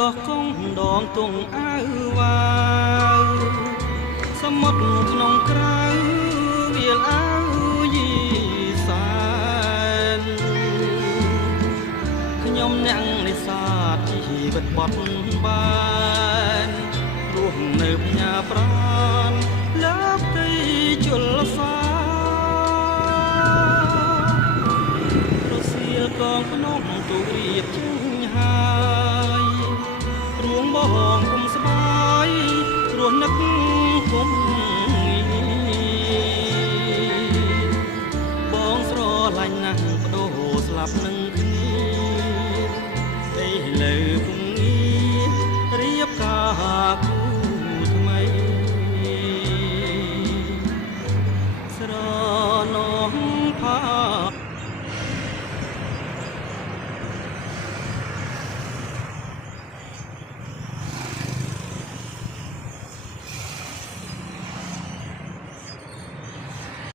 ដោះកងដងទងអៅវ៉ាវសមុទ្រក្នុងក្រៅវាលអៅយីសានខ្ញុំអ្នកនេសាទជីវិតបត់បានរស់នៅផ្ញើប្រានលើផ្ទៃជលសារសៀលកងភ្នំទូរៀបចេញហើយរួងបងគុំស្បាយរស់នឹកគុំបងស្រឡាញ់ណាស់បដូរស្លាប់នឹងគ្នា